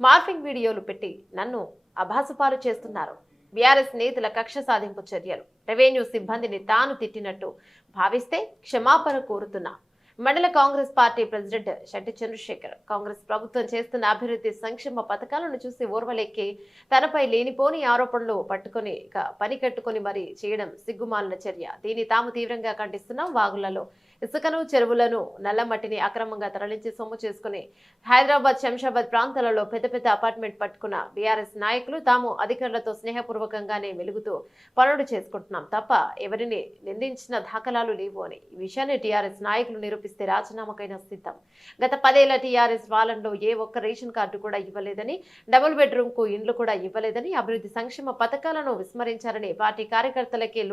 Morphing వీడియోలు పెట్టి నన్ను అభాసుపాలు చేస్తున్నారు. బీఆర్ఎస్ నేతల కక్ష సాధింపు చర్యలు. రెవెన్యూ సిబ్బందిని తాను తిట్టినట్టు భావిస్తే క్షమాపణ కోరుతున్నా. మండల కాంగ్రెస్ పార్టీ ప్రెసిడెంట్ శెట్టి చంద్రశేఖర్ కాంగ్రెస్ ప్రభుత్వం చేస్తున్న అభివృద్ధి సంక్షేమ పథకాలను చూసి ఓర్వలెక్కి తనపై లేనిపోని ఆరోపణలు పట్టుకుని పని కట్టుకుని మరీ చేయడం సిగ్గుమాలిన చర్య. దీన్ని తాము తీవ్రంగా ఖండిస్తున్నాం. వాగులలో ఇసుకను, చెరువులను, నల్లమట్టిని అక్రమంగా తరలించి సొమ్ము చేసుకుని హైదరాబాద్, శంషాబాద్ ప్రాంతాలలో పెద్ద పెద్ద అపార్ట్మెంట్ పట్టుకున్న బీఆర్ఎస్ నాయకులు తాము అధికారులతో స్నేహపూర్వకంగానే వెలుగుతూ పనులు చేసుకుంటున్నాం తప్ప ఎవరిని నిందించిన దాఖలాలు లేవు అని ఈ విషయాన్ని టీఆర్ఎస్ నాయకులు నిరూపిస్తే రాజీనామాకైనా సిద్ధం. గత 10 ఏళ్ల టీఆర్ఎస్ పాలనలో ఏ ఒక్క రేషన్ కార్డు కూడా ఇవ్వలేదని, డబుల్ బెడ్రూమ్ కు ఇండ్లు కూడా ఇవ్వలేదని, అభివృద్ధి సంక్షేమ పథకాలను విస్మరించారని పార్టీ కార్యకర్తలకే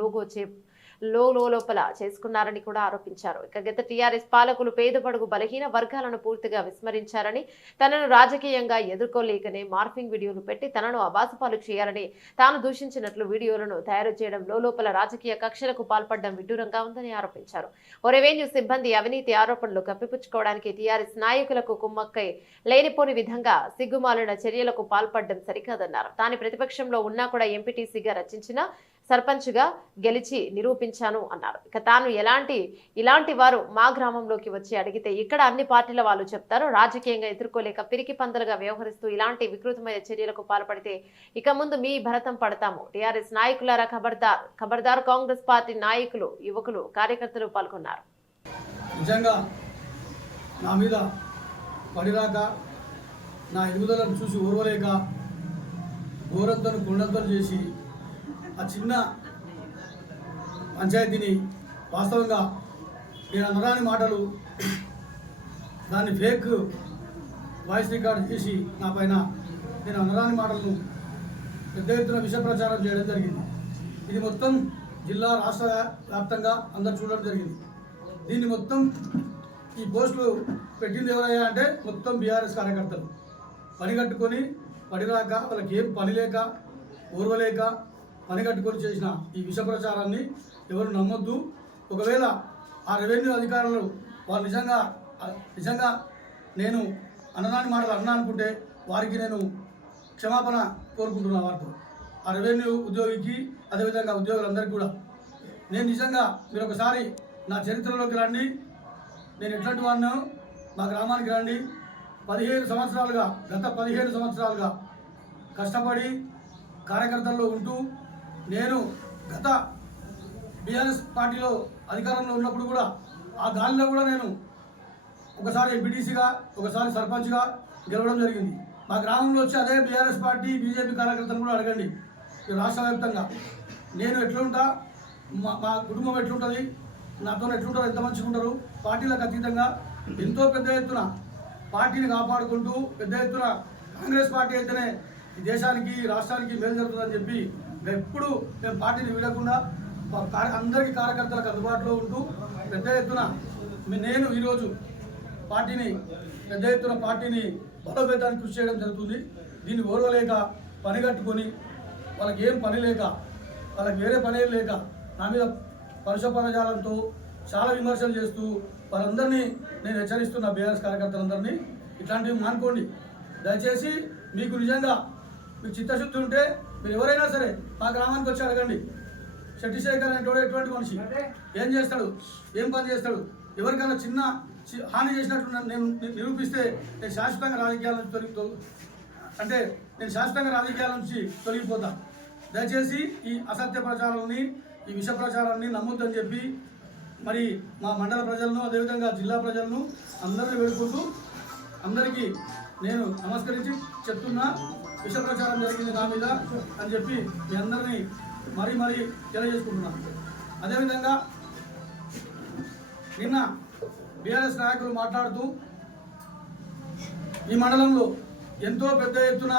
లోపల చేసుకున్నారని కూడా ఆరోపించారు. ఇక గత టీఆర్ఎస్ పాలకులు పేదపడుగు బలహీన వర్గాలను పూర్తిగా విస్మరించారని, తనను రాజకీయంగా ఎదుర్కోలేకనే మార్ఫింగ్ వీడియోలు పెట్టి తనను అబాసుపాలు చేయాలని తాను దూషించినట్లు వీడియోలను తయారు చేయడం లోపల రాజకీయ కక్షలకు పాల్పడడం విడ్డూరంగా ఉందని ఆరోపించారు. ఓ రెవెన్యూ సిబ్బంది అవినీతి ఆరోపణలు కప్పిపుచ్చుకోవడానికి టీఆర్ఎస్ నాయకులకు కుమ్మక్కై లేనిపోని విధంగా సిగ్గుమాలిన చర్యలకు పాల్పడడం సరికాదన్నారు. తాను ప్రతిపక్షంలో ఉన్నా కూడా ఎంపీటీసీగా రచించిన సర్పంచ్గా గెలిచి నిరూపించాను అన్నారు. ఇక తాను ఇలాంటి వారు మా గ్రామంలోకి వచ్చి అడిగితే ఇక్కడ అన్ని పార్టీల వాళ్ళు చెప్తారు. రాజకీయంగా ఎదుర్కోలేక పిరికి పందలుగా వ్యవహరిస్తూ ఇలాంటి వికృతమైన చర్యలకు పాల్పడితే ఇక ముందు మీ భరతం పడతాము. టీఆర్ఎస్ నాయకులారా ఖబర్దార్ కాంగ్రెస్ పార్టీ నాయకులు, యువకులు, కార్యకర్తలు పాల్గొన్నారు. నిజంగా నా మీద పడిరాక నా ఎదుగుదలను చూసి ఓర్వలేక ఘోరంతను కొండంతలు చేసి ఆ చిన్న పంచాయతీని వాస్తవంగా నేను అనరాని మాటలు దాన్ని ఫేక్ వాయిస్ రికార్డ్ చేసి నా పైన నేను అనరాని మాటలను పెద్ద ఎత్తున విష ప్రచారం చేయడం జరిగింది. ఇది మొత్తం జిల్లా రాష్ట్ర వ్యాప్తంగా అందరు చూడడం జరిగింది. దీన్ని మొత్తం ఈ పోస్టులు పెట్టింది ఎవరయ్యా అంటే మొత్తం బీఆర్ఎస్ కార్యకర్తలు పని కట్టుకొని పడిరాక వాళ్ళకి ఏం పని లేక ఓర్వలేక పని కట్టుకొని చేసిన ఈ విష ప్రచారాన్ని ఎవరు నమ్మొద్దు. ఒకవేళ ఆ రెవెన్యూ అధికారులు వాళ్ళు నిజంగా నేను అన్నదాని మాటలు అన్నా అనుకుంటే వారికి నేను క్షమాపణ కోరుకుంటున్నా. వారితో ఆ రెవెన్యూ ఉద్యోగికి అదేవిధంగా ఉద్యోగులందరికీ కూడా నేను నిజంగా మీరు ఒకసారి నా చరిత్రలోకి రండి, నేను ఎట్లాంటి వాడినో మా గ్రామానికి రండి. 15 సంవత్సరాలుగా గత 15 సంవత్సరాలుగా కష్టపడి కార్యకర్తల్లో ఉంటూ నేను గత బీఆర్ఎస్ పార్టీలో అధికారంలో ఉన్నప్పుడు కూడా ఆ గాలిలో కూడా నేను ఒకసారి ఎంపీటీసీగా ఒకసారి సర్పంచ్గా గెలవడం జరిగింది. మా గ్రామంలో వచ్చి అదే బీఆర్ఎస్ పార్టీ బీజేపీ కార్యకర్తలు కూడా అడగండి. రాష్ట్ర వ్యాప్తంగా నేను ఎట్లుంటా, మా కుటుంబం ఎట్లుంటుంది, నాతో ఎట్లుంటారు, ఎంత మంచిగా ఉంటారు, పార్టీలకు అతీతంగా ఎంతో పెద్ద ఎత్తున పార్టీని కాపాడుకుంటూ పెద్ద ఎత్తున కాంగ్రెస్ పార్టీ అయితేనే ఈ దేశానికి రాష్ట్రానికి మేలు జరుగుతుందని చెప్పి ఎప్పుడు మేము పార్టీని వీడకుండా అందరికీ కార్యకర్తలకు అందుబాటులో ఉంటూ పెద్ద ఎత్తున నేను ఈరోజు పెద్ద ఎత్తున పార్టీని బలోపేతానికి కృషి చేయడం జరుగుతుంది. దీన్ని ఓర్వలేక పని కట్టుకొని వాళ్ళకి ఏం పని లేక వాళ్ళకి వేరే పని లేక నా మీద పరుష పదజాలంతో చాలా విమర్శలు చేస్తూ వాళ్ళందరినీ నేను హెచ్చరిస్తున్న బీఆర్ఎస్ కార్యకర్తలందరినీ ఇట్లాంటివి మానుకోండి. దయచేసి మీకు నిజంగా మీకు చిత్తశుద్ధి ఉంటే మీరు ఎవరైనా సరే మా గ్రామానికి వచ్చి అడగండి. శెట్టి శేఖర్ అనేటోడు ఎటువంటి మనిషి, ఏం చేస్తాడు, ఏం పని చేస్తాడు, ఎవరికైనా చిన్న హాని చేసినట్టు నేను నిరూపిస్తే నేను శాశ్వతంగా రాజకీయాల నుంచి తొలగిపోతా. దయచేసి ఈ అసత్య ప్రచారాలని, ఈ విష ప్రచారాన్ని నమ్మొద్దని చెప్పి మరి మా మండల ప్రజలను అదేవిధంగా జిల్లా ప్రజలను అందరినీ వేడుకుంటూ అందరికీ నేను నమస్కరించి చెప్తున్నా. విష ప్రచారం జరిగింది నా మీద అని చెప్పి మీ అందరినీ మరీ తెలియజేసుకుంటున్నాను. అదేవిధంగా నిన్న బీఆర్ఎస్ నాయకులు మాట్లాడుతూ ఈ మండలంలో ఎంతో పెద్ద ఎత్తున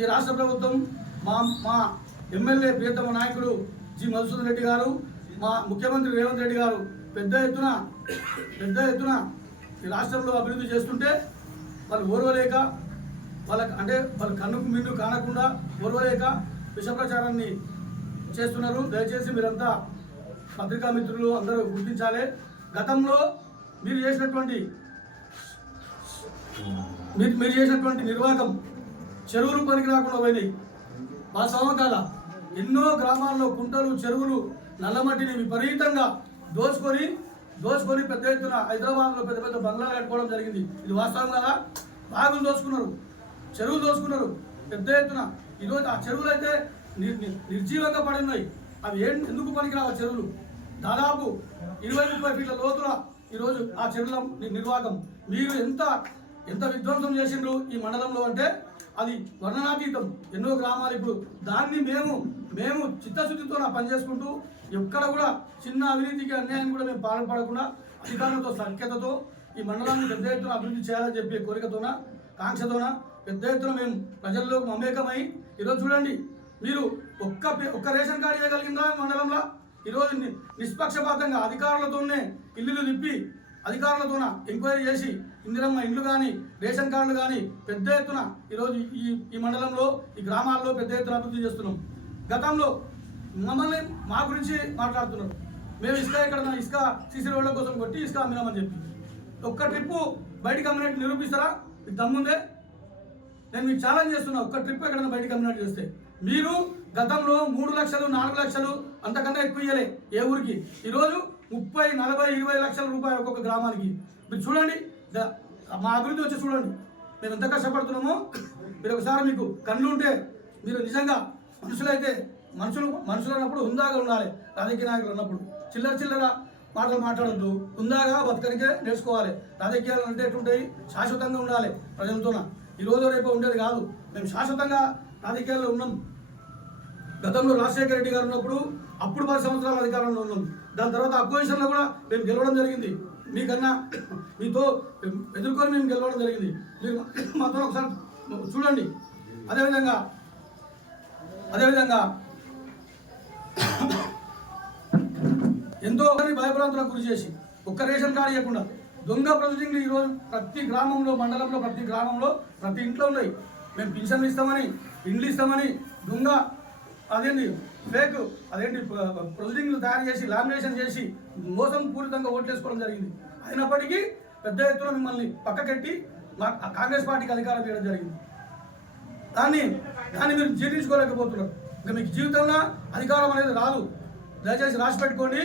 ఈ రాష్ట్ర ప్రభుత్వం మా ఎమ్మెల్యే ప్రియతమ నాయకుడు జి మధుసూదన్ రెడ్డి గారు, మా ముఖ్యమంత్రి రేవంత్ రెడ్డి గారు పెద్ద ఎత్తున ఈ రాష్ట్రంలో అభివృద్ధి చేస్తుంటే వాళ్ళు ఓర్వలేక వాళ్ళు కన్నుకు మిన్ను కానకుండా ఓర్వలేక విష ప్రచారాన్ని చేస్తున్నారు. దయచేసి మీరంతా పత్రికా మిత్రులు అందరూ గుర్తించాలి. గతంలో మీరు చేసినటువంటి మీరు చేసినటువంటి నిర్వాహకం చెరువులు పనికి రాకుండా పోయినాయి. వాస్తవం కాదా? ఎన్నో గ్రామాల్లో కుంటలు, చెరువులు, నల్లమట్టిని విపరీతంగా దోచుకొని పెద్ద ఎత్తున హైదరాబాద్లో పెద్ద పెద్ద బంగ్లాలు కట్టుకోవడం జరిగింది. ఇది వాస్తవం కదా? బాగులు దోచుకున్నారు, చెరువులు దోచుకున్నారు పెద్ద ఎత్తున. ఈరోజు ఆ చెరువులు అయితే నిర్జీవంగా పడి ఉన్నాయి. అవి ఎందుకు పనికిరావు చెరువులు? దాదాపు 20-30 ఫీట్ల లోతుల ఈరోజు ఆ చెరువుల నిర్వాహకం. మీరు ఎంత విధ్వంసం చేసిండ్రు ఈ మండలంలో అంటే అది వర్ణనాతీతం. ఎన్నో గ్రామాలు ఇప్పుడు దాన్ని మేము చిత్తశుద్ధితో పనిచేసుకుంటూ ఎక్కడ కూడా చిన్న అవినీతికి అన్యాయాన్ని కూడా మేము పాల్పడకుండా అధికారులతో సఖ్యతతో ఈ మండలాన్ని పెద్ద ఎత్తున అభివృద్ధి చేయాలని చెప్పే కోరికతోన కాంక్షతోన పెద్ద ఎత్తున మేము ప్రజల్లో మమేకమై ఈరోజు చూడండి, మీరు ఒక్క రేషన్ కార్డు ఇవ్వగలిగిందా మండలంలో? ఈరోజు నిష్పక్షపాతంగా అధికారులతోనే ఇల్లులు తిప్పి అధికారులతోన ఎంక్వైరీ చేసి ఇందిరమ్మ ఇండ్లు కానీ రేషన్ కార్డులు కానీ పెద్ద ఎత్తున ఈరోజు ఈ మండలంలో ఈ గ్రామాల్లో పెద్ద ఎత్తున అభివృద్ధి చేస్తున్నాం. గతంలో మమ్మల్ని మా గురించి మాట్లాడుతున్నారు. మేము ఇసుక సీసీ రోడ్ల కోసం కొట్టి ఇసుక అమ్మినామని చెప్పి ఒక్క ట్రిప్పు బయటికి అమ్మినట్టు నిరూపిస్తారా? మీకు దమ్ముందే? నేను మీకు ఛాలెంజ్ చేస్తున్నా, ఒక్క ట్రిప్ ఎక్కడైనా బయటికి అమ్మినట్టు చేస్తే. మీరు గతంలో 3 లక్షలు 4 లక్షలు అంతకన్నా ఎక్కువ ఇవ్వలే ఏ ఊరికి. ఈరోజు 30, 40, 20 లక్షల రూపాయలు ఒక్కొక్క గ్రామానికి. మీరు చూడండి, మా అభివృద్ధి వచ్చి చూడండి మేము ఎంత కష్టపడుతున్నామో. మీరు ఒకసారి మీకు కళ్ళు ఉంటే మీరు నిజంగా మనుషులైతే మనుషులు అన్నప్పుడు హుందాగా ఉండాలి. రాజకీయ నాయకులు ఉన్నప్పుడు చిల్లర మాటలు మాట్లాడద్దు, హుందాగా బతకనికే నేర్చుకోవాలి. రాజకీయాలు అంటే ఎట్లుంటాయి? శాశ్వతంగా ఉండాలి ప్రజలతోన. ఈరోజు రేపు ఉండేది కాదు. మేము శాశ్వతంగా రాజకీయాల్లో ఉన్నాం. గతంలో రాజశేఖర రెడ్డి గారు ఉన్నప్పుడు అప్పుడు 10 సంవత్సరాల అధికారంలో ఉన్నాం. దాని తర్వాత అపోజిషన్లో కూడా మేము గెలవడం జరిగింది. మీతో ఎదుర్కొని మేము గెలవడం జరిగింది. మీరు మాత్రం ఒకసారి చూడండి. అదేవిధంగా ఎంతో భయభ్రాంతులకు గురి చేసి ఒక్క రేషన్ కార్డు ఇవ్వకుండా దొంగ ప్రొసీడింగ్లు ఈరోజు ప్రతి గ్రామంలో, మండలంలో ప్రతి గ్రామంలో ప్రతి ఇంట్లో ఉన్నాయి. మేము పింఛన్లు ఇస్తామని, ఇండ్లు ఇస్తామని దొంగ ఫేక్ ప్రొసీడింగ్లు తయారు చేసి లామినేషన్ చేసి మోసం పూరితంగా ఓట్లేసుకోవడం జరిగింది. అయినప్పటికీ పెద్ద ఎత్తున మిమ్మల్ని పక్కకెట్టి కాంగ్రెస్ పార్టీకి అధికారం చేయడం జరిగింది. దాన్ని మీరు జీర్ణించుకోలేకపోతున్నారు. ఇంకా మీకు జీవితంలో అధికారం అనేది రాదు. దయచేసి రాసి పెట్టుకోండి.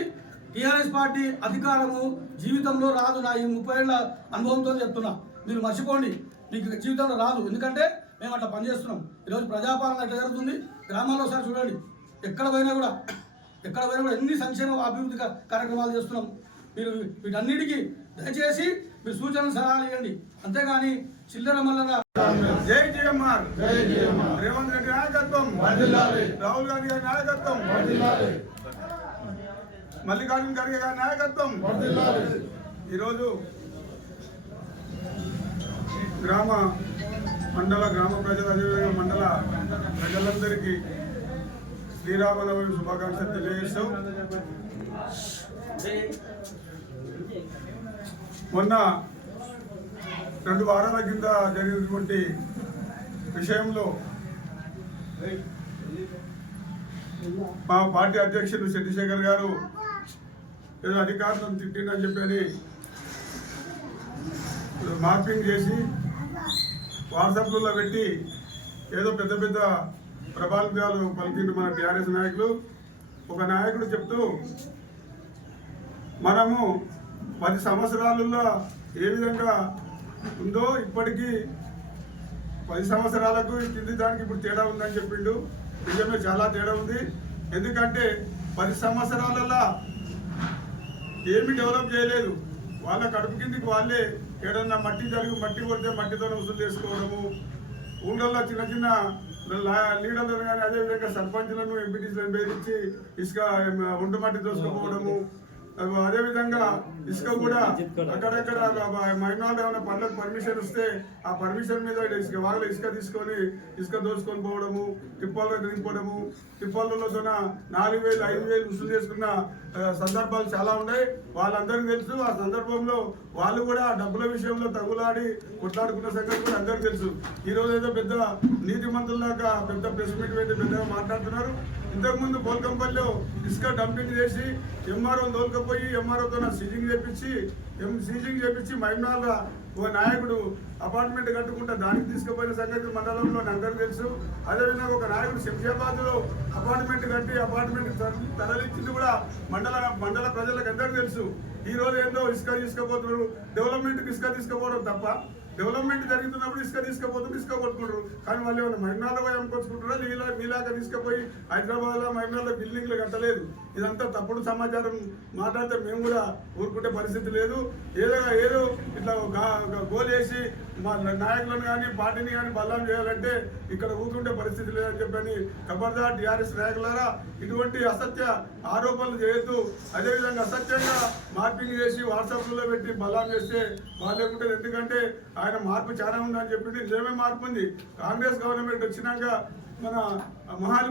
టీఆర్ఎస్ పార్టీ అధికారము జీవితంలో రాదు. నా ఈ 30 ఏళ్ల అనుభవంతో చెప్తున్నా. మీరు మర్చిపోండి, మీకు జీవితంలో రాదు. ఎందుకంటే మేము అట్లా పనిచేస్తున్నాం. ఈరోజు ప్రజాపాలన ఎట్లా జరుగుతుంది గ్రామాల్లో ఒకసారి చూడండి. ఎక్కడ పోయినా కూడా ఎన్ని సంక్షేమ అభివృద్ధి కార్యక్రమాలు చేస్తున్నాం. మీరు వీటన్నిటికీ దయచేసి మీరు సూచనలు సలహాలు ఇవ్వండి. అంతేగాని చిల్లర మల్లర జై జయమార్ రేవంత్ రెడ్డి నాయకత్వం, రాహుల్ గాంధీ గారి నాయకత్వం, మల్లికార్జున ఖర్గే గారి నాయకత్వం. ఈరోజు గ్రామ ప్రజలు, అదేవిధంగా మండల ప్రజలందరికీ శ్రీరామనవమి శుభాకాంక్షలు తెలియజేస్తూ, మొన్న 2 వారాల కింద జరిగినటువంటి విషయంలో మా పార్టీ అధ్యక్షులు చంద్రశేఖర్ గారు ఏదో అధికారులను తిట్టిందని చెప్పని మార్పింగ్ చేసి వాట్సాప్లో పెట్టి ఏదో పెద్ద ప్రభావితాలు పలికింది మన టీఆర్ఎస్ నాయకులు. ఒక నాయకుడు చెప్తూ, మనము 10 సంవత్సరాలలో ఏ విధంగా ఉందో ఇప్పటికీ 10 సంవత్సరాలకు కింది దానికి ఇప్పుడు తేడా ఉందని చెప్పిండు. నిజమే, చాలా తేడా ఉంది. ఎందుకంటే 10 సంవత్సరాలలో ఏమి డెవలప్ చేయలేదు. వాళ్ళ కడుపు కిందికి వాళ్ళే ఏడన్నా మట్టి కొడితే మట్టితో వసూలు చేసుకోవడము, ఊళ్ళల్లో చిన్న లీడర్లను కానీ అదేవిధంగా సర్పంచ్లను, ఎంపీటీసీలను బెదిరించి ఇసుక ఒంటు మట్టి దోసుకోపోవడము, అదేవిధంగా ఇసుక కూడా అక్కడక్కడ మైనార్లు ఏమైనా పనులకు పర్మిషన్ వస్తే ఆ పర్మిషన్ మీద వాళ్ళు ఇసుక తీసుకొని ఇసుక దోసుకొని పోవడము, టిప్పాల్లో దిగిపోవడము, టిప్పాలతో 4,000, 5,000 వసూలు చేసుకున్న సందర్భాలు చాలా ఉన్నాయి. వాళ్ళందరికీ తెలుసు. ఆ సందర్భంలో వాళ్ళు కూడా డబ్బుల విషయంలో తగులాడి కొట్లాడుకున్న సంగతి కూడా అందరికీ తెలుసు. ఈరోజు ఏదో పెద్ద నీతిమంతుల్లాగా పెద్ద ప్రెస్ మీట్ పెట్టి పెద్దగా మాట్లాడుతున్నారు. ఇంతకుముందు బోల్కంపల్లిలో ఇసుక డంపింగ్ చేసి ఎంఆర్ఓ తోలుకపోయి ఎంఆర్ఓతో సీజింగ్ చేపించి మహిళల ఓ నాయకుడు అపార్ట్మెంట్ కట్టుకుంటే దానికి తీసుకుపోయిన సంగతి మండలంలో అందరికీ తెలుసు. అదేవిధంగా ఒక నాయకుడు శంషాబాద్లో అపార్ట్మెంట్ కట్టి అపార్ట్మెంట్ తరలించింది కూడా మండల ప్రజలకు అందరికీ తెలుసు. ఈ రోజు ఏందో ఇసుక తీసుకుపోతున్నారు, డెవలప్మెంట్కి ఇసుక తీసుకుపోవడం తప్ప డెవలప్మెంట్ జరుగుతున్నప్పుడు ఇసుక తీసుకుపోతున్నారు, ఇసుక కొట్టుకుంటారు. కానీ వాళ్ళు ఏమైనా మహిళల్లో పోయి అమ్ముకొచ్చుకుంటారా? మీలాగా తీసుకుపోయి హైదరాబాద్లో మహిళల్లో బిల్డింగ్లు కట్టలేదు. ఇదంతా తప్పుడు సమాచారం మాట్లాడితే మేము కూడా ఊరుకుంటే పరిస్థితి లేదు. ఏదో ఇట్లా గోలేసి మా నాయకులను కానీ పార్టీని కానీ బలం చేయాలంటే ఇక్కడ ఊరుకుంటే పరిస్థితి లేదని చెప్పని ఖబర్దార్ టీఆర్ఎస్ నాయకులారా, ఇటువంటి అసత్య ఆరోపణలు చేయొద్దు. అదేవిధంగా అసత్యంగా మార్పింగ్ చేసి వాట్సాప్లో పెట్టి బలం చేస్తే బాగాలేకుంటుంది. ఎందుకంటే ఆయన మార్పు చాలా ఉందని చెప్పింది. నిజమే మార్పు ఉంది. కాంగ్రెస్ గవర్నమెంట్ వచ్చినాక మన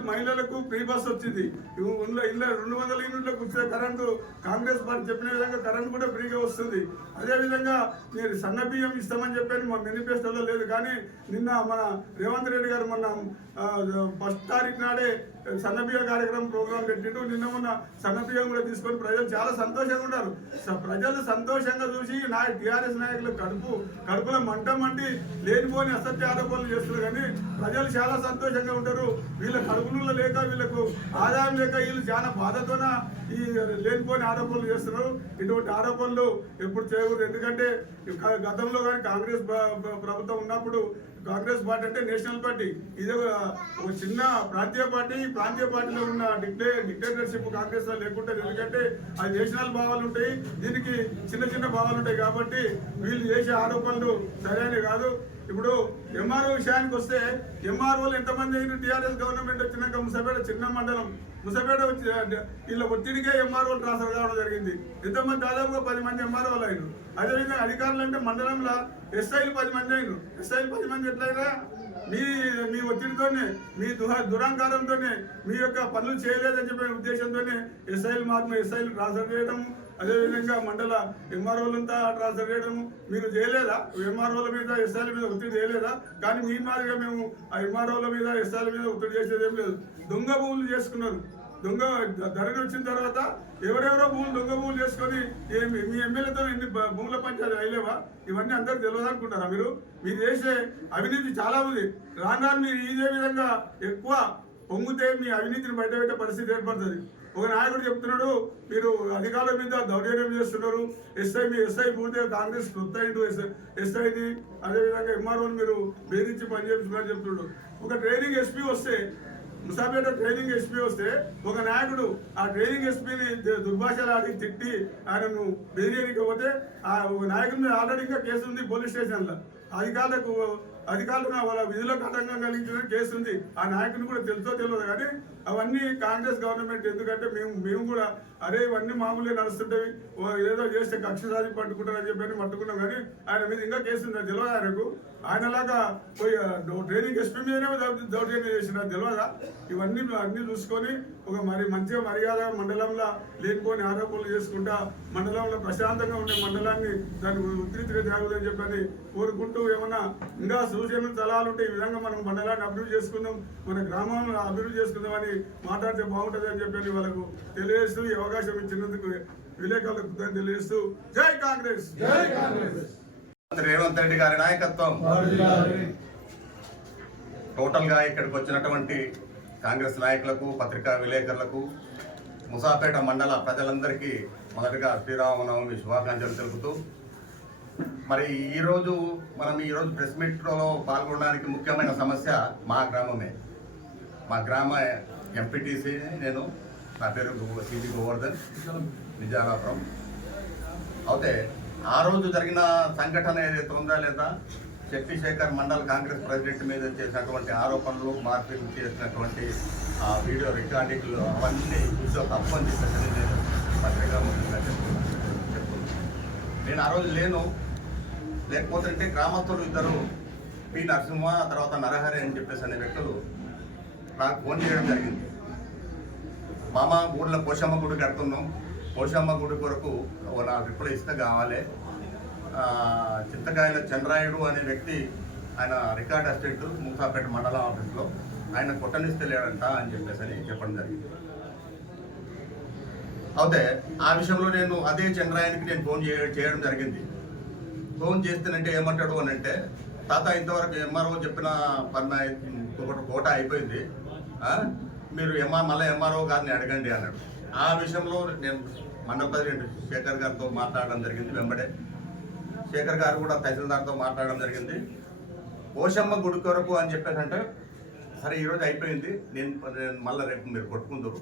మహిళలకు ఫ్రీ బస్ వచ్చింది. ఇళ్ళ 200 యూనిట్లకు వచ్చే కరెంటు కాంగ్రెస్ పార్టీ చెప్పిన విధంగా కరెంటు కూడా ఫ్రీగా వస్తుంది. అదేవిధంగా మీరు సన్న బియ్యం ఇస్తామని చెప్పని మా మేనిఫెస్టోలో లేదు. కానీ నిన్న మన రేవంత్ రెడ్డి గారు మొన్న 1వ తారీఖు నాడే సన్న బియ్యం కార్యక్రమం ప్రోగ్రాం పెట్టిండు. నిన్న మొన్న సన్న బియ్యం కూడా తీసుకొని ప్రజలు చాలా సంతోషంగా ఉన్నారు. ప్రజలు సంతోషంగా చూసి టీఆర్ఎస్ నాయకులు కడుపులో మంటి లేనిపోని అసత్య ఆరోపణలు చేస్తున్నారు. కానీ ప్రజలు చాలా సంతోషంగా ఉంటారు. వీళ్ళ కడుపులో లేక వీళ్ళకు ఆదాయం లేక వీళ్ళు చాలా బాధతోన ఈ లేనిపోని ఆరోపణలు చేస్తున్నారు. ఇటువంటి ఆరోపణలు ఎప్పుడు చేయకూడదు. ఎందుకంటే గతంలో కానీ కాంగ్రెస్ ప్రభుత్వం ఉన్నప్పుడు కాంగ్రెస్ పార్టీ అంటే నేషనల్ పార్టీ, ఇది ఒక చిన్న ప్రాంతీయ పార్టీలో ఉన్న డిక్టేటర్షిప్ కాంగ్రెస్ లో లేకుంటే. ఎందుకంటే అది నేషనల్ భావాలు ఉంటాయి, దీనికి చిన్న భావాలు ఉంటాయి. కాబట్టి వీళ్ళు చేసే ఆరోపణలు సరైనవి కాదు. ఇప్పుడు ఎంఆర్ఓ విషయానికి వస్తే ఎంఆర్ఓలు ఎంతమంది అయినా టీఆర్ఎస్ గవర్నమెంట్ వచ్చినాక ముసాపేట చిన్న మండలం ముసాపేట వీళ్ళ ఒత్తిడికే ఎంఆర్ఓలు ట్రాన్స్ఫర్ కావడం జరిగింది. ఎంతమంది దాదాపుగా 10 మంది ఎంఆర్ఓలు అయినారు. అదేవిధంగా అధికారులు అంటే మండలంలో ఎస్ఐలు 10 మంది అయినారు. ఎస్ఐలు 10 మంది ఎట్లయినా మీ ఒత్తిడితోనే మీ దురహంకారంతోనే మీ యొక్క పనులు చేయలేదని చెప్పిన ఉద్దేశంతోనే ఎస్ఐలు ట్రాన్స్ఫర్ చేయడం, అదేవిధంగా మండల ఎంఆర్ఓలంతా ట్రాన్స్ఫర్ చేయడం. మీరు చేయలేదా? ఎంఆర్ఓల మీద ఎస్ఐల మీద ఒత్తిడి చేయలేదా? కానీ మీ మాదిరిగా మేము ఆ ఎంఆర్ఓల మీద ఎస్ఐల మీద ఒత్తిడి చేసేది ఏం లేదు. దొంగ భూములు చేసుకున్నారు. ధరణి వచ్చిన తర్వాత ఎవరెవరో దొంగ భూములు చేసుకొని మీ ఎమ్మెల్యేతో ఎన్ని భూముల పంచాయతీ అయ్యలేవా? ఇవన్నీ అందరికి తెలియదు అనుకుంటారా? మీరు చేసే అవినీతి చాలా ఉంది. రాను మీరు ఇదే విధంగా ఎక్కువ పొంగితే మీ అవినీతిని బయటపెట్టే పరిస్థితి ఏర్పడుతుంది. ఒక నాయకుడు చెప్తున్నాడు, మీరు అధికారుల మీద దౌర్జన్యం చేస్తున్నారు. ఎస్ఐ పూర్తిగా కాంగ్రెస్ కొత్త ఎస్ఐని అదేవిధంగా ఎంఆర్ఓని మీరు బెదిరించి పనిచేస్తున్నారు చెప్తున్నాడు. ఒక ట్రైనింగ్ ఎస్పీ వస్తే ముసాపేట ట్రైనింగ్ ఎస్పీ వస్తే ఒక నాయకుడు ఆ ట్రైనింగ్ ఎస్పీని దుర్భాషలాడి తిట్టి ఆయనను బెదిరియకపోతే ఆ ఒక నాయకుడి మీద ఆల్రెడీ ఇంకా కేసు ఉంది పోలీస్ స్టేషన్లో. అధికారులకు వాళ్ళ విధులకు ఆటంకం కలిగించిన కేసు ఉంది. ఆ నాయకుని కూడా తెలుసో తెలియదు. కానీ అవన్నీ కాంగ్రెస్ గవర్నమెంట్. ఎందుకంటే మేము కూడా అరే ఇవన్నీ మామూలుగా నడుస్తుంటాయి, ఏదో చేస్తే కక్ష సాధి పట్టుకుంటారని చెప్పి పట్టుకున్నాం. కానీ ఆయన మీద ఇంకా కేసు ఉంది తెలియదు. ఆయనలాగా పోయి ట్రైనింగ్ ఎస్పీ మీదనే దౌర్జన్యం చేసిన తెలియదా? ఇవన్నీ చూసుకొని ఒక మంచిగా మర్యాద మండలంలో లేనిపోని ఆరోపణలు చేసుకుంటా మండలంలో ప్రశాంతంగా ఉండే మండలాన్ని దాన్ని ఉధృతిగా తేగదని చెప్పని కోరుకుంటూ ఏమన్నా ఇంకా సూచనలు సలహాలు ఉంటే ఈ విధంగా మనం మండలాన్ని అభివృద్ధి చేసుకుందాం, మన గ్రామంలో అభివృద్ధి చేసుకుందామని మాట్లాడితే బాగుంటుంది అని చెప్పి వాళ్ళకు తెలియజేస్తూ ఈ అవకాశం ఇచ్చినందుకు విలేకరులకు తెలియజేస్తూ జై కాంగ్రెస్. రేవంత్ రెడ్డి గారి నాయకత్వం టోటల్ గా ఇక్కడికి వచ్చినటువంటి కాంగ్రెస్ నాయకులకు, పత్రికా విలేకరులకు, ముసాపేట మండల ప్రజలందరికీ మొదటగా శ్రీరామనవమి శుభాకాంక్షలు తెలుపుతూ, మరి ఈరోజు ప్రెస్ మీట్లో పాల్గొనడానికి ముఖ్యమైన సమస్య మా గ్రామమే. మా గ్రామ ఎంపీటీసీ నేను, నా పేరు సిబి గోవర్ధన్, నిజాలాపురం. అయితే ఆ రోజు జరిగిన సంఘటన ఏదైతే ఉందా లేదా, శక్తిశేఖర్ మండల్ కాంగ్రెస్ ప్రెసిడెంట్ మీద చేసినటువంటి ఆరోపణలు, మార్పింగ్ చేసినటువంటి ఆ వీడియో రికార్డింగ్లు అవన్నీ చూసి తప్పని చెప్పేసి నేను పత్రికా ముఖ్యంగా చెప్తున్నాను. నేను ఆ రోజు లేకపోతే గ్రామస్తులు ఇద్దరు పి నరసింహ తర్వాత నరహరి అని చెప్పేసి అనే వ్యక్తులు నాకు ఫోన్ చేయడం జరిగింది. మామ ఊళ్ళో పోషమ్మ గుడి కడుతున్నాం, పోషమ్మ గుడి కొరకు నా రిప్లై ఇస్తే కావాలి. చింతకాయల చంద్రాయుడు అనే వ్యక్తి, ఆయన రికార్డ్ అసిస్టెంట్ ముసాపేట మండలం ఆఫీస్లో, ఆయన కొట్టనిస్తలేడంట అని చెప్పేసి చెప్పడం జరిగింది. అయితే ఆ విషయంలో నేను అదే చంద్రాయనికి నేను ఫోన్ చేయడం జరిగింది. ఫోన్ చేస్తేనంటే ఏమంటాడు అని అంటే, తాత ఇంతవరకు ఎంఆర్ఓ చెప్పిన కోట అయిపోయింది, మీరు మళ్ళీ ఎంఆర్ఓ గారిని అడగండి అన్నాడు. ఆ విషయంలో నేను మండల ప్రెసిడెంట్ శేఖర్ గారితో మాట్లాడడం జరిగింది. వెంబడే శేఖర్ గారు కూడా తహసీల్దార్తో మాట్లాడడం జరిగింది. పోషమ్మ గుడి కొరకు అని చెప్పేసి సరే ఈరోజు అయిపోయింది, నేను మళ్ళీ రేపు మీరు కొట్టుకుందరు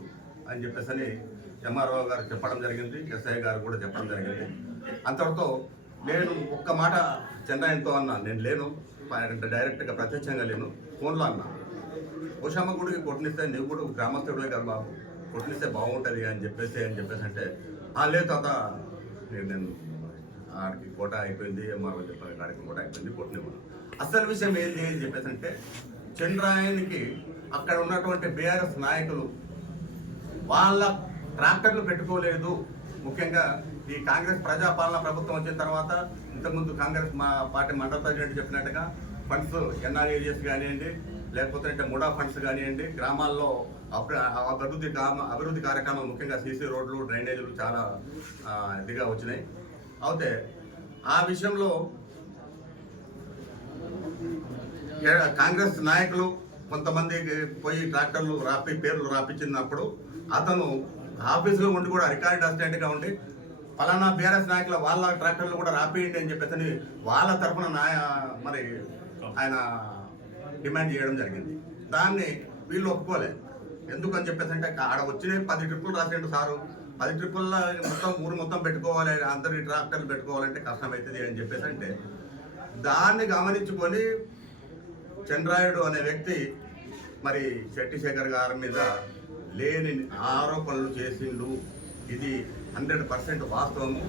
అని చెప్పేసి ఎంఆర్ఓ గారు చెప్పడం జరిగింది. ఎస్ఐ గారు కూడా చెప్పడం జరిగింది. అంతటితో నేను ఒక్క మాట చెన్నైతో అన్నా, నేను లేను, డైరెక్ట్గా ప్రత్యక్షంగా లేను, ఫోన్లో అన్నా, పోషమ్మ గుడికి కొట్టనిస్తే నువ్వు కూడా గ్రామస్తుడే కదా బాబు, కొట్టనిస్తే బాగుంటుంది అని చెప్పేసి అంటే లేదు తాత, నేను ఆడికి కోట అయిపోయింది, ఎంఆర్ఓ చెప్పాను ఆడికి కోట అయిపోయింది, కొట్టనివ్వను. అసలు విషయం ఏంటి అని చెప్పేసి అంటే, చంద్రాయనికి అక్కడ ఉన్నటువంటి బీఆర్ఎస్ నాయకులు వాళ్ళ ట్రాక్టర్లు పెట్టుకోలేదు. ముఖ్యంగా ఈ కాంగ్రెస్ ప్రజాపాలన ప్రభుత్వం వచ్చిన తర్వాత, ఇంతకుముందు కాంగ్రెస్ మా పార్టీ మండల ప్రెసిడెంట్ చెప్పినట్టుగా ఫండ్స్ ఎన్ఆర్ఏఎస్ కానివ్వండి, లేకపోతే ముడా ఫండ్స్ కానివ్వండి, గ్రామాల్లో అభివృద్ధి కార్యక్రమాలు, ముఖ్యంగా సీసీ రోడ్లు, డ్రైనేజీలు చాలా ఇదిగా వచ్చినాయి. అయితే ఆ విషయంలో కాంగ్రెస్ నాయకులు కొంతమంది పోయి ట్రాక్టర్లు పేర్లు రాపించినప్పుడు అతను ఆఫీసులో ఉండి కూడా రికార్డ్ అసిస్టెంట్గా ఉండి ఫలానా బీఆర్ఎస్ నాయకుల వాళ్ళ ట్రాక్టర్లు కూడా రాపియండి అని చెప్పేసి వాళ్ళ తరఫున మరి ఆయన డిమాండ్ చేయడం జరిగింది. దాన్ని వీళ్ళు ఒప్పుకోలేదు. ఎందుకని చెప్పేసి అంటే ఆడ వచ్చిన 10 ట్రిప్పులు రాసేయండి సారు, 10 ట్రిప్పుల్లో మొత్తం ఊరు మొత్తం పెట్టుకోవాలి, అందరి ట్రాక్టర్లు పెట్టుకోవాలంటే కష్టమవుతుంది అని చెప్పేసి అంటే, దాన్ని గమనించుకొని చంద్రాయుడు అనే వ్యక్తి మరి శెట్టిశేఖర్ గారి మీద లేని ఆరోపణలు చేసిండు. ఇది 100% వాస్తవము.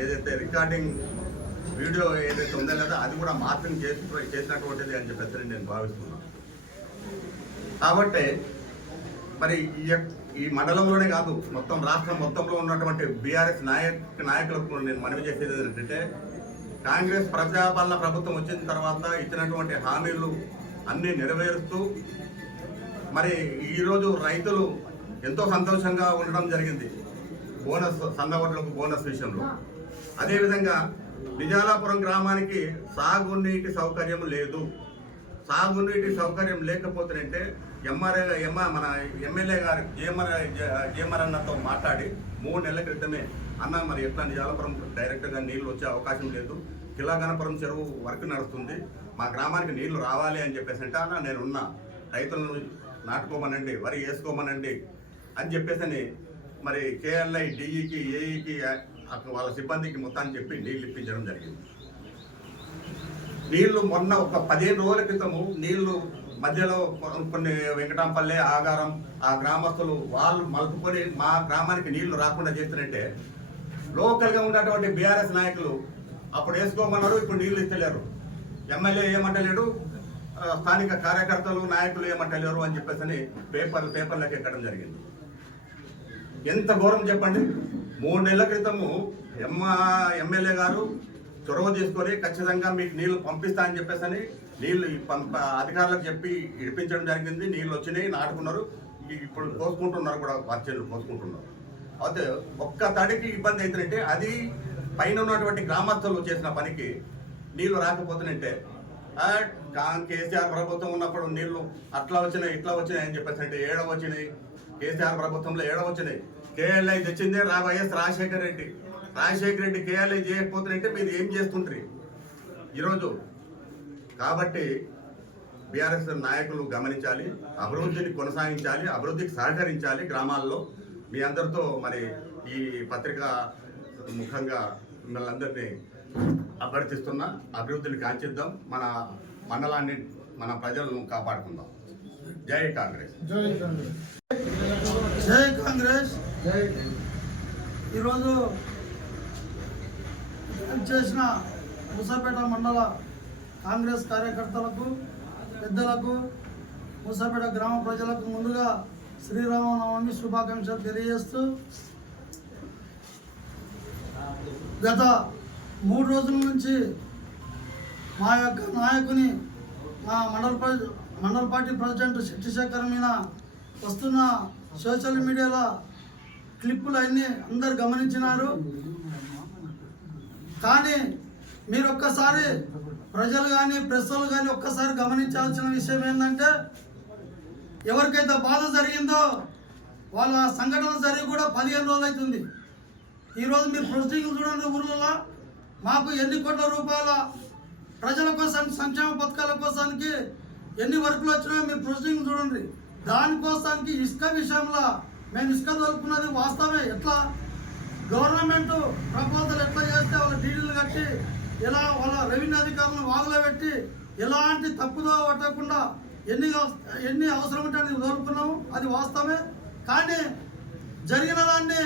ఏదైతే రికార్డింగ్ వీడియో ఏదైతే ఉందో లేదా అది కూడా మార్పింగ్ చేసినటువంటిది అని చెప్పేసి నేను భావిస్తున్నాను. కాబట్టి మరి ఈ మండలంలోనే కాదు, మొత్తం రాష్ట్రం మొత్తంలో ఉన్నటువంటి బీఆర్ఎస్ నాయకులకు నేను మనవి చేసేది ఏంటంటే, కాంగ్రెస్ ప్రజాపాలన ప్రభుత్వం వచ్చిన తర్వాత ఇచ్చినటువంటి హామీలు అన్నీ నెరవేరుస్తూ మరి ఈరోజు రైతులు ఎంతో సంతోషంగా ఉండడం జరిగింది. బోనస్, సన్నవడ్లకు బోనస్ విషయంలో. అదేవిధంగా నిజాలాపురం గ్రామానికి సాగునీటి సౌకర్యం లేదు. సాగునీటి సౌకర్యం లేకపోతేనంటే మన ఎమ్మెల్యే గారు జేమర్ అన్నతో మాట్లాడి 3 నెలల క్రితమే, అన్న మరి ఎట్లా నిజాలాపురం డైరెక్ట్గా నీళ్లు వచ్చే అవకాశం లేదు, కిలాగనపురం చెరువు వర్క్ నడుస్తుంది, మా గ్రామానికి నీళ్లు రావాలి అని చెప్పేసి అంటే, అన్న నేనున్నా, రైతులను నాటుకోమనండి, వరి వేసుకోమనండి అని చెప్పేసి మరి కేఎల్ఐ, డిఈకి, ఏఈకి వాళ్ళ సిబ్బందికి మొత్తాన్ని చెప్పి నీళ్ళు ఇప్పించడం జరిగింది. నీళ్లు మొన్న ఒక 15 రోజుల క్రితము నీళ్లు మధ్యలో కొన్ని వెంకటాంపల్లె, ఆగారం ఆ గ్రామస్తులు వాళ్ళు మలుపుకొని మా గ్రామానికి నీళ్లు రాకుండా చేస్తారంటే, లోకల్గా ఉన్నటువంటి బీఆర్ఎస్ నాయకులు అప్పుడు వేసుకోమన్నారు, ఇప్పుడు నీళ్లు ఇస్తలేరు. ఎమ్మెల్యే ఏమంటలేడు, స్థానిక కార్యకర్తలు నాయకులు ఏమంటలేరు అని చెప్పేసి పేపర్లకు ఎక్కడం జరిగింది. ఎంత ఘోరం చెప్పండి. 3 నెలల క్రితము ఎమ్మెల్యే గారు చొరవ తీసుకొని ఖచ్చితంగా మీకు నీళ్లు పంపిస్తా అని చెప్పేసి నీళ్లు అధికారులకు చెప్పి ఇడిపించడం జరిగింది. నీళ్ళు వచ్చినాయి, నాటుకున్నారు, ఇప్పుడు పోసుకుంటున్నారు కూడా, వర్చెలు పోసుకుంటున్నారు. అయితే ఒక్క తడికి ఇబ్బంది అవుతుందంటే అది పైన ఉన్నటువంటి గ్రామస్తులు చేసిన పనికి నీళ్లు రాకపోతుందంటే, కేసీఆర్ ప్రభుత్వం ఉన్నప్పుడు నీళ్లు అట్లా వచ్చినాయి ఇట్లా వచ్చినాయి అని చెప్పేసి అంటే, ఏడ వచ్చినాయి కేసీఆర్ ప్రభుత్వంలో, ఏడ వచ్చినాయి. కేఎల్ఐ తెచ్చిందే వైఎస్ రాజశేఖర రెడ్డి కేఎల్ఐ చేయకపోతుందంటే మీరు ఏం చేస్తుంటారు ఈరోజు. కాబట్టి బీఆర్ఎస్ నాయకులు గమనించాలి, అభివృద్ధిని కొనసాగించాలి, అభివృద్ధికి సహకరించాలి గ్రామాల్లో. మీ అందరితో మరి ఈ పత్రిక ముఖంగా మిమ్మల్ని అందరినీ అభ్యర్థిస్తున్నా, అభివృద్ధిని కాంక్షిద్దాం, మన మండలాన్ని, మన ప్రజలను కాపాడుకుందాం. జై కాంగ్రెస్. జై కాంగ్రెస్. ఈరోజు చేసిన మూసాపేట మండల కాంగ్రెస్ కార్యకర్తలకు, పెద్దలకు, మూసాపేట గ్రామ ప్రజలకు ముందుగా శ్రీరామనవమి శుభాకాంక్షలు తెలియజేస్తూ, గత 3 రోజుల నుంచి మా యొక్క నాయకుని, మా మండల పార్టీ ప్రెసిడెంట్ శెట్టిశేఖర్ మీద వస్తున్న సోషల్ మీడియాలో క్లిప్పులు అన్నీ అందరు గమనించినారు. కానీ మీరు ఒక్కసారి ప్రజలు కానీ ప్రెస్సులు కానీ ఒక్కసారి గమనించాల్సిన విషయం ఏంటంటే, ఎవరికైతే బాధ జరిగిందో వాళ్ళ సంఘటన జరిగి కూడా 15 రోజులు అవుతుంది. ఈరోజు మీరు ప్రొసీడింగ్లు చూడండి, ఊర్లలో మాకు ఎన్ని కోట్ల రూపాయల ప్రజల కోసం సంక్షేమ పథకాల కోసానికి ఎన్ని వర్కులు వచ్చినాయో మీరు ప్రొసీడింగ్లు చూడండి. దానికోసానికి ఇసుక విషయంలో మేము ఇసుక దొరుకుతున్నది వాస్తవమే. ఎట్లా గవర్నమెంట్ ప్రపోజల్ ఎట్లా చేస్తే వాళ్ళ డీడీలు కట్టి ఎలా వాళ్ళ రెవెన్యూ అధికారులను వాగులో పెట్టి ఎలాంటి తప్పుదో పట్టకుండా ఎన్ని అవసరం ఉంటే దొరుకుతున్నాము, అది వాస్తవమే. కానీ జరిగిన దాన్ని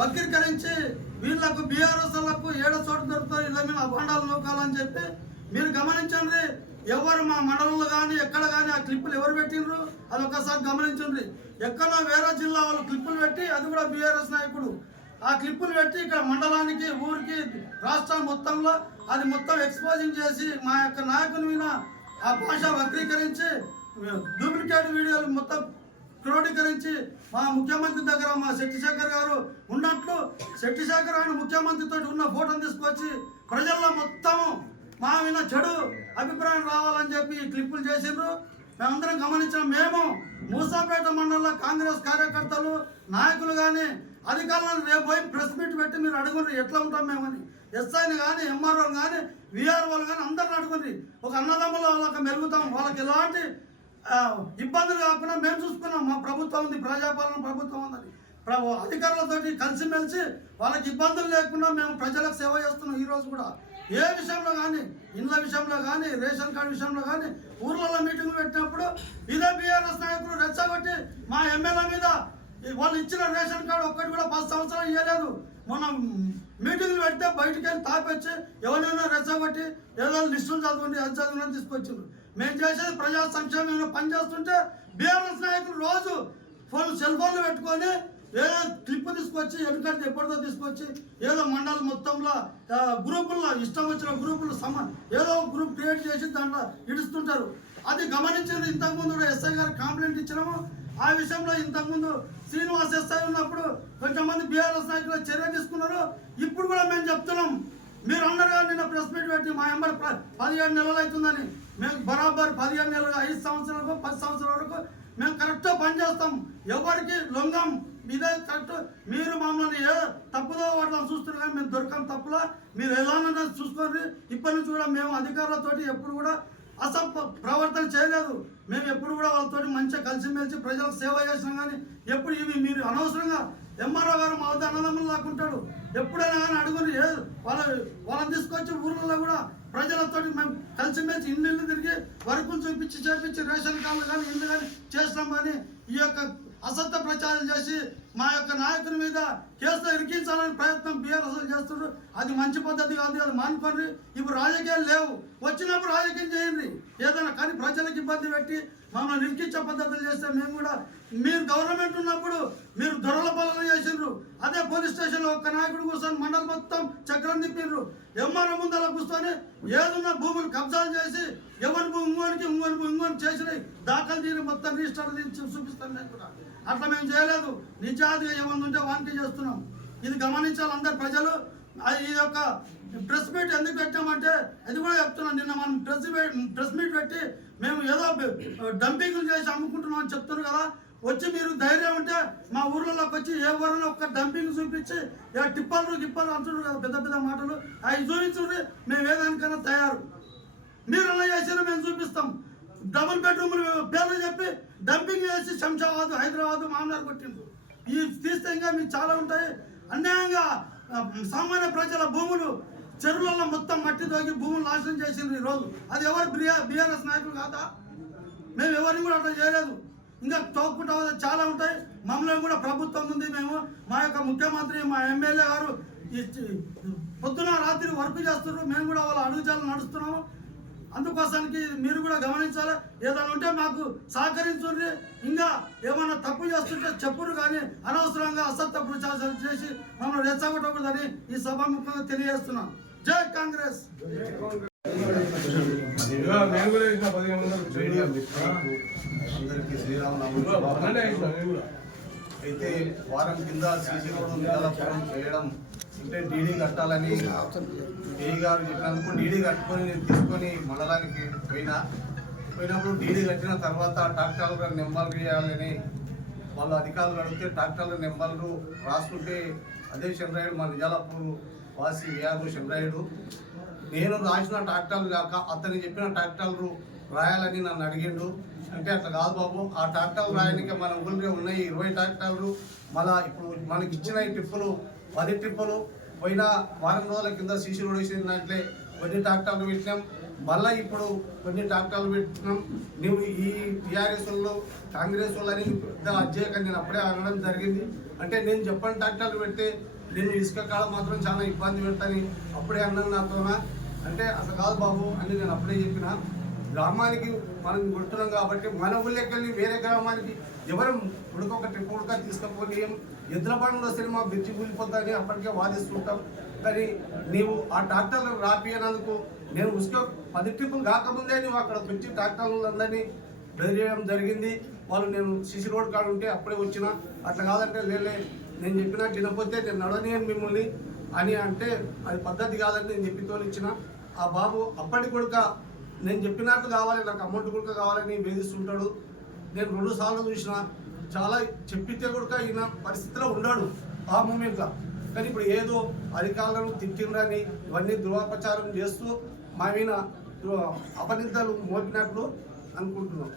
వక్రీకరించి వీళ్ళకు బీఆర్ఎస్లకు 7 చోట్ల దొరుకుతారు, ఇలా మీద అభాండాలు నూకాలని చెప్పి మీరు గమనించండి. ఎవరు మా మండలంలో కానీ ఎక్కడ కానీ ఆ క్లిప్పులు ఎవరు పెట్టిండ్రు అది ఒకసారి గమనించండి. ఎక్కడో వేరే జిల్లా వాళ్ళు క్లిప్పులు పెట్టి, అది కూడా బీఆర్ఎస్ నాయకుడు ఆ క్లిప్పులు పెట్టి ఇక్కడ మండలానికి ఊరికి రాష్ట్రం మొత్తంలో అది మొత్తం ఎక్స్పోజింగ్ చేసి మా యొక్క నాయకుని మీద ఆ భాష వక్రీకరించి డూప్లికేట్ వీడియోలు మొత్తం క్రోడీకరించి మా ముఖ్యమంత్రి దగ్గర మా శెట్టిశేఖర్ గారు ఉన్నట్లు శెట్టిశేఖర్ ఆయన ముఖ్యమంత్రితో ఉన్న ఫోటోను తీసుకొచ్చి ప్రజల్లో మొత్తము మా మీద చెడు అభిప్రాయం రావాలని చెప్పి క్లిప్పులు చేసిండ్రు. మేమందరం గమనించాం. మేము మూసాపేట మండలంలో కాంగ్రెస్ కార్యకర్తలు నాయకులు కానీ అధికారులను రేపు పోయి ప్రెస్ మీట్ పెట్టి మీరు అడుగుండ్రి ఎట్లా ఉంటాం మేమని. ఎస్ఐని కానీ ఎంఆర్ఓని కానీ విఆర్ఓలు కానీ అందరిని అడుగుండ్రి. ఒక అన్నదమ్ముల వాళ్ళకి మెరుగుతాం, వాళ్ళకి ఎలాంటి ఇబ్బందులు కాకుండా మేము చూసుకున్నాం. మా ప్రభుత్వం ఉంది, ప్రజాపాలన ప్రభుత్వం ఉందని అధికారులతోటి కలిసిమెలిసి వాళ్ళకి ఇబ్బందులు లేకుండా మేము ప్రజలకు సేవ చేస్తున్నాం. ఈరోజు కూడా ఏ విషయంలో కానీ, ఇండ్ల విషయంలో కానీ, రేషన్ కార్డు విషయంలో కానీ ఊర్లలో మీటింగ్లు పెట్టినప్పుడు ఇదే బీఆర్ఎస్ నాయకులు రెచ్చగొట్టి మా ఎమ్మెల్యే మీద వాళ్ళు ఇచ్చిన రేషన్ కార్డు ఒక్కటి కూడా 10 సంవత్సరాలు ఇవ్వలేదు. మనం మీటింగ్లు పెడితే బయటికి వెళ్ళి తాపొచ్చి ఎవరైనా రెచ్చగొట్టి ఏదో లిస్టులు చదవండి అది చదవండి తీసుకొచ్చారు. మేము చేసేది ప్రజా సంక్షేమంలో పనిచేస్తుంటే బీఆర్ఎస్ నాయకులు రోజు సెల్ ఫోన్లు పెట్టుకొని ఏదో క్లిప్ తీసుకొచ్చి ఎందుకంటే ఎప్పటిదో తీసుకొచ్చి ఏదో మండలం మొత్తంలో గ్రూపుల్లో ఇష్టం వచ్చిన గ్రూపులు ఏదో గ్రూప్ క్రియేట్ చేసి దాంట్లో ఇడుస్తుంటారు. అది గమనించింది. ఇంతకుముందు కూడా ఎస్ఐ గారు కంప్లైంట్ ఇచ్చినాము. ఆ విషయంలో ఇంతకుముందు శ్రీనివాస్ ఎస్ఐ ఉన్నప్పుడు కొంతమంది బీఆర్ఎస్ నాయకులు చర్య తీసుకున్నారు. ఇప్పుడు కూడా మేము చెప్తున్నాం, మీరు అన్నారు కానీ నిన్న ప్రెస్ మీట్ పెట్టి మా ఎంబడి 17 నెలలు అవుతుందని. మేము బరాబర్ 15 నెలలు 5 సంవత్సరాలకు 10 సంవత్సరాల వరకు మేము కరెక్ట్గా పనిచేస్తాం. ఎవరికి లొంగం. ఇదే కరెక్ట్. మీరు మమ్మల్ని ఏ తప్పుదో వాడదాం చూస్తున్నారు కానీ మేము దొరకం తప్పులా. మీరు ఎలానన్నా చూసుకోండి. ఇప్పటి నుంచి కూడా మేము అధికారులతోటి ఎప్పుడు కూడా ప్రవర్తన చేయలేదు. మేము ఎప్పుడు కూడా వాళ్ళతో మంచిగా కలిసిమెలిసి ప్రజలకు సేవ చేసినాం. కానీ ఎప్పుడు ఇవి మీరు అనవసరంగా ఎంఆర్ఓ గారు మా వద్ద అన్నదమ్ములు లాక్కుంటాడు. ఎప్పుడైనా కానీ అడుగుని వాళ్ళని తీసుకొచ్చి ఊర్లలో కూడా ప్రజలతో మేము కలిసిమెలిసి ఇల్లు తిరిగి వర్కులు చూపించి చేపించి రేషన్ కార్డులు కానీ ఇల్లు కానీ చేసినాం. కానీ ఈ యొక్క అసత్య ప్రచారం చేసి మా యొక్క నాయకుని మీద కేసులో ఇరికించాలని ప్రయత్నం బీఆర్ఎస్ చేస్తున్నారు. అది మంచి పద్ధతి కాదు. అది మానుకోండి. ఇప్పుడు రాజకీయాలు లేవు. వచ్చినప్పుడు రాజకీయం చేయండి ఏదైనా, కానీ ప్రజలకు ఇబ్బంది పెట్టి మమ్మల్ని ఇరికించే పద్ధతులు చేస్తే మేము కూడా మీరు గవర్నమెంట్ ఉన్నప్పుడు మీరు దొరల పాలన చేసిండ్రు. అదే పోలీస్ స్టేషన్లో ఒక్క నాయకుడు కూర్చొని మండలం మొత్తం చక్రం తిప్పిండ్రు. ఎంఆర్ఓ ముందర కూర్చొని ఏదున్న భూములు కబ్జాలు చేసి ఎవరి భూమి ఇంగోని చేసినాయి దాఖలు తీరి మొత్తం రిజిస్టర్ చూపిస్తాను. నేను కూడా అట్లా మేము చేయలేదు. నిజాదిగా ఏమన్నా ఉంటే వానికి చేస్తున్నాం. ఇది గమనించాలి అందరు ప్రజలు. ఈ యొక్క ప్రెస్ మీట్ ఎందుకు పెట్టామంటే అది కూడా చెప్తున్నాం. నిన్న మనం ప్రెస్ మీట్ పెట్టి మేము ఏదో డంపింగ్లు చేసి అమ్ముకుంటున్నాం అని చెప్తున్నారు కదా. వచ్చి మీరు ధైర్యం ఉంటే మా ఊర్లలోకి వచ్చి ఏ ఊరిలో ఒక్క డంపింగ్ చూపించి టిప్పలు అంటున్నారు కదా పెద్ద పెద్ద మాటలు, అవి చూపించుంటే మేము ఏదానికైనా తయారు. మీరు అలా చేసినా మేము చూపిస్తాం. డబుల్ బెడ్రూమ్లు పేర్లు చెప్పి డంపింగ్ చేసి శంషాబాద్ హైదరాబాద్ మామూలు కొట్టిండ్రు. ఈ తీస్తే ఇంకా మీకు చాలా ఉంటాయి. అన్యాయంగా సామాన్య ప్రజల భూములు చెరువులలో మొత్తం మట్టి తోగి భూములు నాశనం చేసిండ్రు ఈరోజు. అది ఎవరు బీఆర్ఎస్ నాయకులు కాదా? మేము ఎవరిని కూడా అట్లా చేయలేదు. ఇంకా తోక్కుంటా చాలా ఉంటాయి. మమ్మల్ని కూడా ప్రభుత్వం ఉంది. మేము మా యొక్క ముఖ్యమంత్రి మా ఎమ్మెల్యే గారు పొద్దున రాత్రి వర్క్ చేస్తున్నారు. మేము కూడా వాళ్ళ అడుగుజాలను నడుస్తున్నాము. అందుకోసానికి మీరు కూడా గమనించాలి. ఏదైనా ఉంటే మాకు సహకరించండి. ఇంకా ఏమైనా తప్పు చేస్తుంటే చెప్పురు, కానీ అనవసరంగా అసత్య ప్రచారం చేసి మమ్మల్ని రెచ్చగొట్టకూడదని ఈ సభాముఖంగా తెలియజేస్తున్నాం. జై కాంగ్రెస్. అందరికీ శ్రీరామనవమి. అయితే వారం కింద సీసీ రోడ్డు నిలదప్పడం చేయడం అంటే డీడీ కట్టాలని ఏఈ గారు చెప్పినందుకు డీడీ కట్టుకొని నేను తీసుకొని మండలానికి పోయినప్పుడు డీడీ కట్టిన తర్వాత ట్రాక్టర్ల నెంబర్లు వేయాలని వాళ్ళు అధికారులు అడిగితే ట్రాక్టర్ల నెంబర్లు రాస్తుంటే అదే చంద్రాయుడు మా నిజాలాపూర్ వాసి విఆర్ఓ చంద్రాయుడు నేను రాసిన ట్రాక్టర్లు కాక అతను చెప్పిన ట్రాక్టర్లు రాయాలని నన్ను అడిగిండు. అంటే అట్లా కాదు బాబు, ఆ ట్రాక్టర్లు రాయడానికి మన ఊళ్ళో ఉన్నాయి 20 ట్రాక్టర్లు. మళ్ళీ ఇప్పుడు మనకి ఇచ్చిన ఈ ట్రిప్పులు 10 ట్రిప్పులు పోయిన వారం రోజుల కింద సీసీ రోడ్ వేసిన దాంట్లో కొన్ని ట్రాక్టర్లు పెట్టినాం. మళ్ళీ ఇప్పుడు కొన్ని ట్రాక్టర్లు పెట్టినాం. నువ్వు ఈ టీఆర్ఎస్ వాళ్ళు కాంగ్రెస్ వాళ్ళని పెద్ద అధ్యయకంగా నేను అప్పుడే అనడం జరిగింది. అంటే నేను చెప్పని ట్రాక్టర్లు పెడితే నేను ఇసుక కాడ మాత్రం చాలా ఇబ్బంది పెడతాను అప్పుడే అన్నాను నాతోన. అంటే అసలు కాదు బాబు అని నేను అప్పుడే చెప్పిన. గ్రామానికి మనం కొడుతున్నాం కాబట్టి మన ఊళ్ళోకి వెళ్ళి వేరే గ్రామానికి ఎవరు ఉడకొక ట్రిప్ ఉడక తీసుకపోలేం. ఎద్దుల బండ్లు వస్తే మా బ్రిడ్జి కూలిపోతాయని అప్పటికే వాదిస్తుంటాం. కానీ నీవు ఆ ట్రాక్టర్లను రాపియనందుకు నేను ఉసుక 10 ట్రిప్పులు కాకముందే నువ్వు అక్కడ వచ్చి ట్రాక్టర్లందరినీ బెదిరియడం జరిగింది. వాళ్ళు నేను సిసి రోడ్ కాడ ఉంటే అప్పుడే వచ్చిన. అట్లా కాదంటే లేలే నేను చెప్పినా తినకపోతే నేను నడవనియను మిమ్మల్ని అని అంటే అది పద్ధతి కాదని నేను చెప్పి తోలిచ్చిన. ఆ బాబు అప్పటి కొడుక నేను చెప్పినట్టు కావాలి, నాకు అమౌంట్ కొడుక కావాలని వేధిస్తుంటాడు. నేను 2 సార్లు చూసిన, చాలా చెప్పితే కొడుక ఈయన పరిస్థితిలో ఉన్నాడు ఆ మూమెంట్లో. కానీ ఇప్పుడు ఏదో అధికారులను తిట్టిండ్రని ఇవన్నీ దురాపచారం చేస్తూ మా మీద అపనిందలు మోపినట్లు అనుకుంటున్నాం.